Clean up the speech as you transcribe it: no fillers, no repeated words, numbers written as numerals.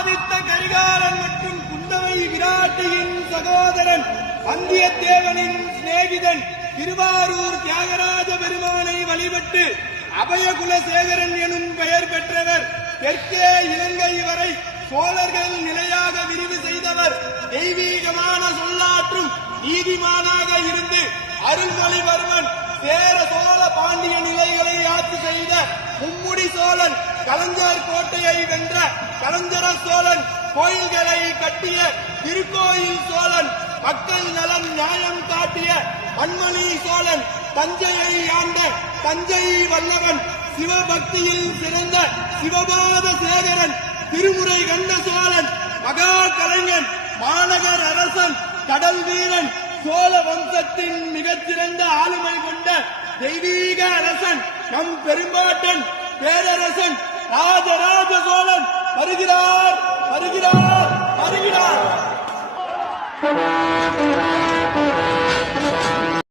ஆதித்த கரிகாலன் மற்றும் குந்தவை விராட்டியின் சகோதரன் வந்தியத்தேவனின் சிநேகிதன் திருவாரூர் தியாகராஜ பெருமானை வழிபட்டு அபயகுலசேகரன் எனும் பெயர் பெற்றவர். தெற்கே இலங்கை வரை சோழர்கள் நிலையாக விரிவு செய்தவர். தெய்வீகமான சொல்லாற்றும் நீதிமானாக இருந்து அருள்மொழிவர்மன் சேர சோழ பாண்டிய நிலைகளை ஆட்சி செய்த மும்முடி சோழன், கலைஞர் கோட்டையை வென்ற கலைஞர சோழன், கோயில்களை கட்டிய திருக்கோயில் சோழன், மக்கள் நலன் நியாயம் காட்டிய மண்மணி சோழன், தஞ்சையை ஆண்ட தஞ்சை வல்லவன், சிவபக்தியில் சிறந்த சிவபாத சேகரன், திருமுறை கண்ட சோழன், மகா கலைஞன், மாநகர் அரசன், கடல் வீரன், சோழ வம்சத்தின் மிகச்சிறந்த ஆளுமை கொண்ட தெய்வீக அரசன், நம் பெரும்பாட்டன் பேரரசன்